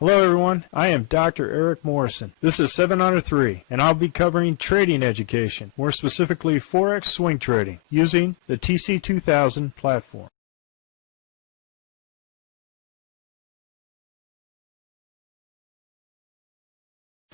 Hello everyone, I am Dr. Eric Morrison. This is 7 Under 3, and I'll be covering trading education, more specifically Forex swing trading, using the TC2000 platform.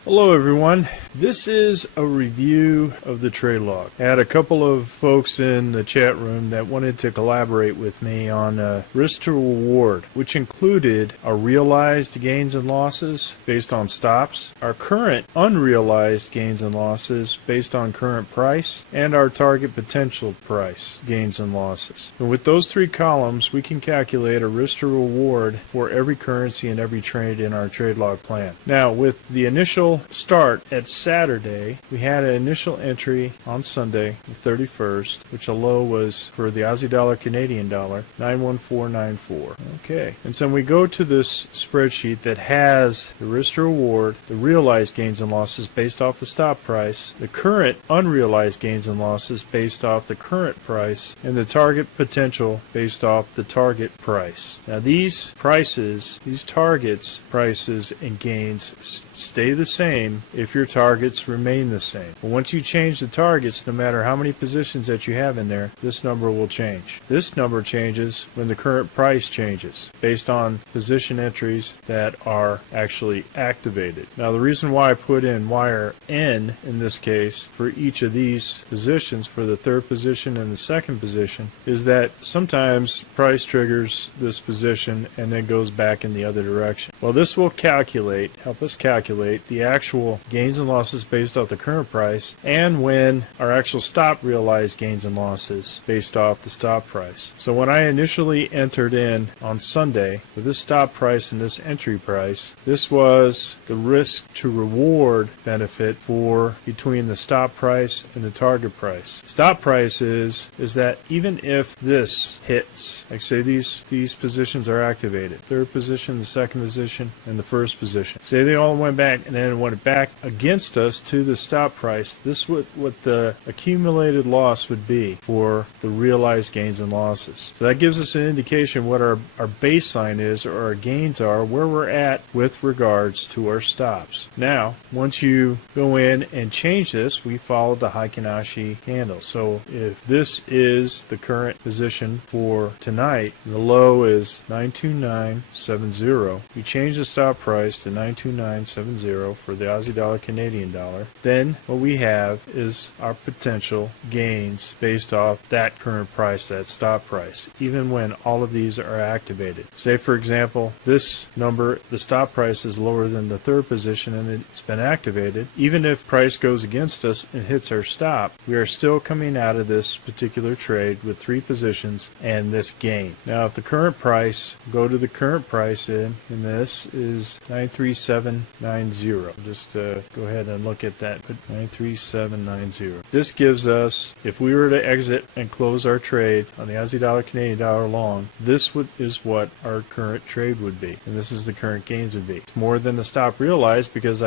Hello everyone, this is a review of the trade log. I had a couple of folks in the chat room that wanted to collaborate with me on risk to reward, which included our realized gains and losses based on stops, our current unrealized gains and losses based on current price, and our target potential price gains and losses. And with those three columns, we can calculate a risk to reward for every currency and every trade in our trade log plan. Now, with the initial start at Saturday, we had an initial entry on Sunday, the 31st, which a low was for the Aussie dollar, Canadian dollar, 91494. Okay, and so we go to this spreadsheet that has the risk to reward, the realized gains and losses based off the stop price, the current unrealized gains and losses based off the current price, and the target potential based off the target price. Now these prices, these targets, prices, and gains stay the same if your targets remain the same. But once you change the targets, no matter how many positions that you have in there, this number will change. This number changes when the current price changes based on position entries that are actually activated. Now the reason why I put in wire N in this case for each of these positions, for the third position and the second position, is that sometimes price triggers this position and then goes back in the other direction. Well, this will help us calculate the actual gains and losses based off the current price, and when our actual stop realized gains and losses based off the stop price. So when I initially entered in on Sunday with this stop price and this entry price, this was the risk to reward benefit for between the stop price and the target price. Stop price is that even if this hits, like say these positions are activated, third position, the second position, and the first position, say they all went back and then went back against us to the stop price, this would what the accumulated loss would be for the realized gains and losses. So that gives us an indication what our baseline is, or our gains are, where we're at with regards to our stops. Now, once you go in and change this, we follow the Heikin-Ashi candle. So if this is the current position for tonight, the low is 92970. We change the stop price to 92970 for the Aussie dollar, Canadian dollar. Then what we have is our potential gains based off that current price, that stop price, even when all of these are activated. Say for example, this number, the stop price is lower than the third position and it's been activated. Even if price goes against us and hits our stop, we are still coming out of this particular trade with three positions and this gain. Now if the current price, go to the current price in this is 93790. Just go ahead and look at that. 93790. This gives us, if we were to exit and close our trade on the Aussie dollar, Canadian dollar long, this is what our current trade would be, and this is the current gains would be. It's more than the stop realized because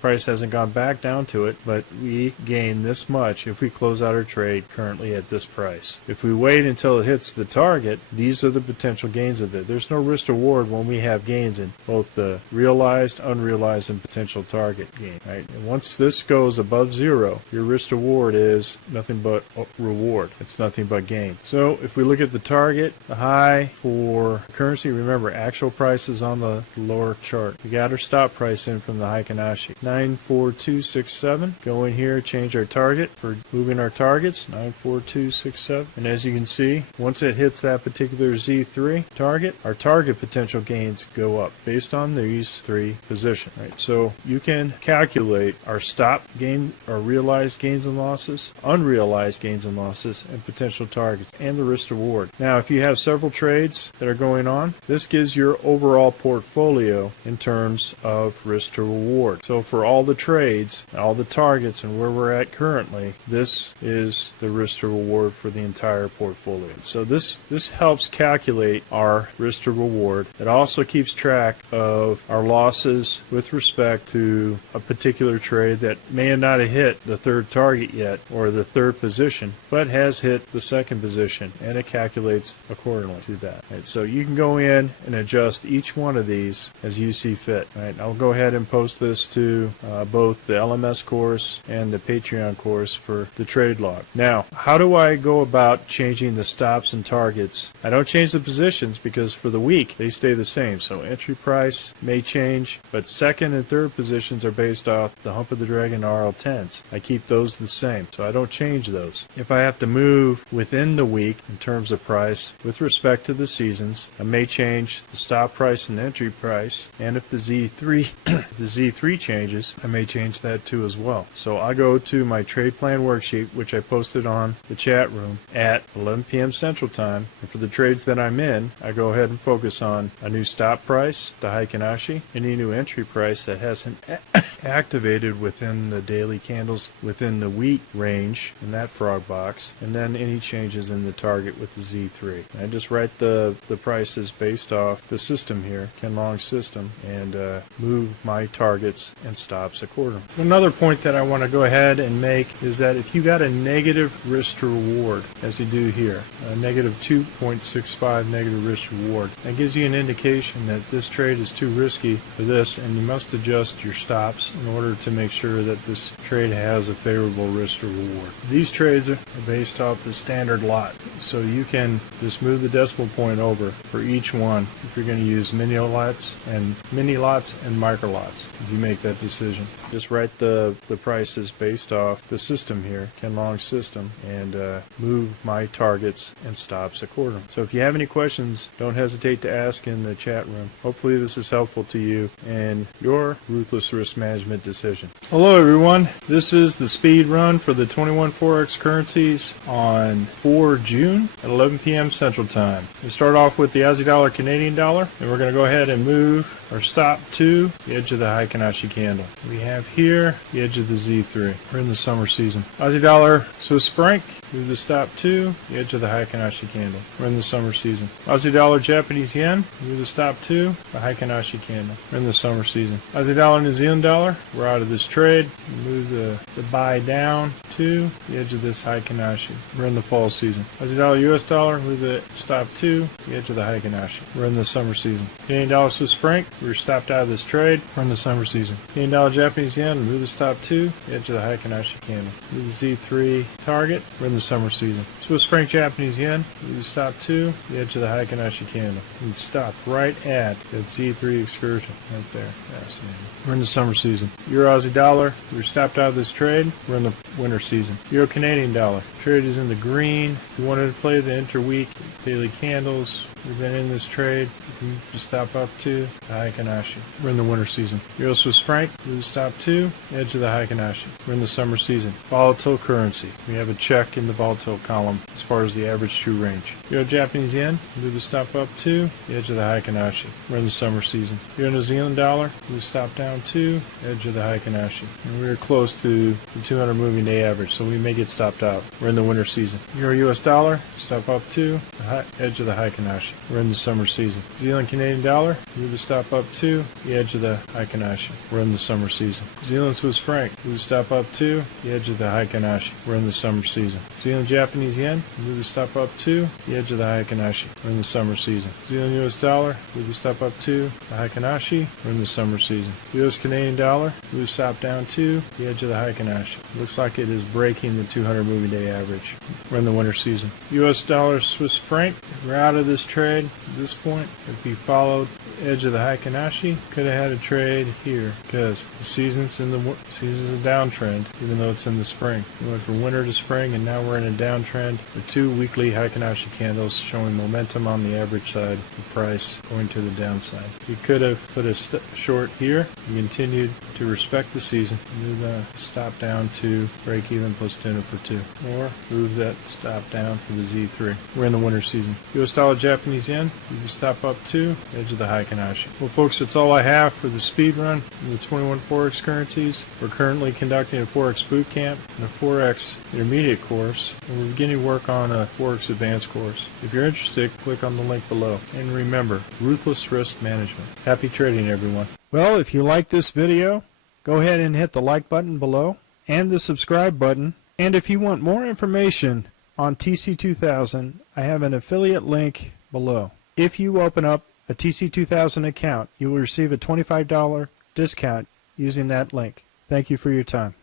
price hasn't gone back down to it, but we gain this much if we close out our trade currently at this price. If we wait until it hits the target, these are the potential gains of it. There's no risk reward when we have gains in both the realized, unrealized, and potential target gain. Right? And once this goes above zero, your risk reward is nothing but reward. It's nothing but gain. So if we look at the target, the high for currency, remember actual price is on the lower chart. We got our stop price in from the Heikin-Ashi. 94267. Go in here, change our target for moving our targets, 94267. And as you can see, once it hits that particular Z3 target, our target potential gains go up based on these three positions. Right? So you can calculate our stop gain, our realized gains and losses, unrealized gains and losses, and potential targets, and the risk reward. Now if you have several trades that are going on, this gives your overall portfolio in terms of risk to reward. So for all the trades, all the targets, and where we're at currently, this is the risk to reward for the entire portfolio. So this helps calculate our risk to reward. It also keeps track of our losses with respect to a particular another trade that may not have hit the third target yet or the third position, but has hit the second position, and it calculates accordingly to that. Right, so you can go in and adjust each one of these as you see fit. Right, I'll go ahead and post this to both the LMS course and the Patreon course for the trade log. Now, how do I go about changing the stops and targets? I don't change the positions because for the week they stay the same. So entry price may change, but second and third positions are based off the Hump of the Dragon RL10s. I keep those the same, so I don't change those. If I have to move within the week in terms of price with respect to the seasons, I may change the stop price and entry price, and if the Z3 changes, I may change that too as well. So I go to my trade plan worksheet, which I posted on the chat room at 11 p.m. Central Time, and for the trades that I'm in, I go ahead and focus on a new stop price, the Heikin-Ashi, any new entry price that hasn't activated within the daily candles within the wheat range in that frog box, and then any changes in the target with the Z3. I just write the prices based off the system here, Ken Long's system, and move my targets and stops accordingly. Another point that I want to go ahead and make is that if you got a negative risk to reward, as you do here, a negative 2.65 negative risk to reward, that gives you an indication that this trade is too risky for this, and you must adjust your stops in order to make sure that this trade has a favorable risk to reward. These trades are based off the standard lot, so you can just move the decimal point over for each one if you're going to use mini lots and micro lots. If you make that decision, just write the prices based off the system here, Ken Long's system, and move my targets and stops accordingly. So if you have any questions, don't hesitate to ask in the chat room. Hopefully this is helpful to you and your ruthless risk management decision. Hello everyone, this is the speed run for the 21 Forex currencies on 4 June at 11 p.m. Central Time. We start off with the Aussie dollar, Canadian dollar, and we're going to go ahead and move our stop to the edge of the Heikin-Ashi candle. We have here the edge of the Z3. We're in the summer season. Aussie dollar, Swiss franc, move the stop to the edge of the Heikin-Ashi candle. We're in the summer season. Aussie dollar, Japanese yen, move the stop to the Heikin-Ashi candle. We're in the summer season. Aussie dollar, New Zealand dollar, we're out of this trade. Move the buy down to the edge of this Heikin-Ashi. We're in the fall season. Aussie dollar, US dollar, move the stop to the edge of the Heikin-Ashi. We're in the summer season. Canadian dollar, Swiss franc, we're stopped out of this trade. We're in the summer season. Canadian dollar, Japanese yen, move the stop to the edge of the Heikin-Ashi candle. Move the Z3 target. We're in the summer season. Swiss franc, Japanese yen, move the stop to the edge of the Heikin-Ashi candle. We stop right at that Z3 excursion right there. Fascinating. We're in the summer season. Euro, Aussie dollar, we're stopped out of this trade. We're in the winter season. Euro, Canadian dollar, trade is in the green. If you wanted to play the interweek daily candles, we've been in this trade. You can just stop up to the Heikin-Ashi. We're in the winter season. Euro, Swiss franc, move the stop to edge of the Heikin-Ashi. We're in the summer season. Volatile currency. We have a check in the volatile column as far as the average true range. Euro, Japanese yen, move the stop up to the edge of the Heikin-Ashi. We're in the summer season. Euro, New Zealand dollar, move the stop down to edge of the Heikin-Ashi. And we're close to the 200 moving day average, so we may get stopped out. We're in the winter season. Euro, US dollar, stop up to the edge of the Heikin-Ashi. We're in the summer season. Zealand, Canadian dollar, move the stop up to the edge of the Heikin-Ashi. We're in the summer season. Zealand, Swiss franc, move the stop up to the edge of the Heikin-Ashi. We're in the summer season. Zealand, Japanese yen, move the stop up to the edge of the Heikin-Ashi. We're in the summer season. Zealand, US dollar, move the stop up to the Heikin-Ashi. We're in the summer season. US Canadian dollar, move the stop down to the edge of the Heikin-Ashi. Looks like it is breaking the 200 moving day average. We're in the winter season. US dollar, Swiss franc, we're out of this trade at this point. If you followed the edge of the Heikin-Ashi, could have had a trade here because the season's a downtrend, even though it's in the spring. We went from winter to spring, and now we're in a downtrend. The two weekly Heikin-Ashi candles showing momentum on the average side, the price going to the downside. You could have put a short here and continued to respect the season, move the stop down to break even plus dinner for 2, or move that stop down for the Z3. We're in the winter season. US dollar, Japanese yen, you can stop up to edge of the Heikin-Ashi. Well folks, that's all I have for the speed run in the 21 Forex currencies. We're currently conducting a Forex boot camp and a Forex intermediate course, and we're beginning work on a Forex advanced course. If you're interested, click on the link below. And remember, ruthless risk management. Happy trading everyone. Well, if you like this video, go ahead and hit the like button below and the subscribe button. And if you want more information on TC2000, I have an affiliate link below. If you open up a TC2000 account, you will receive a $25 discount using that link. Thank you for your time.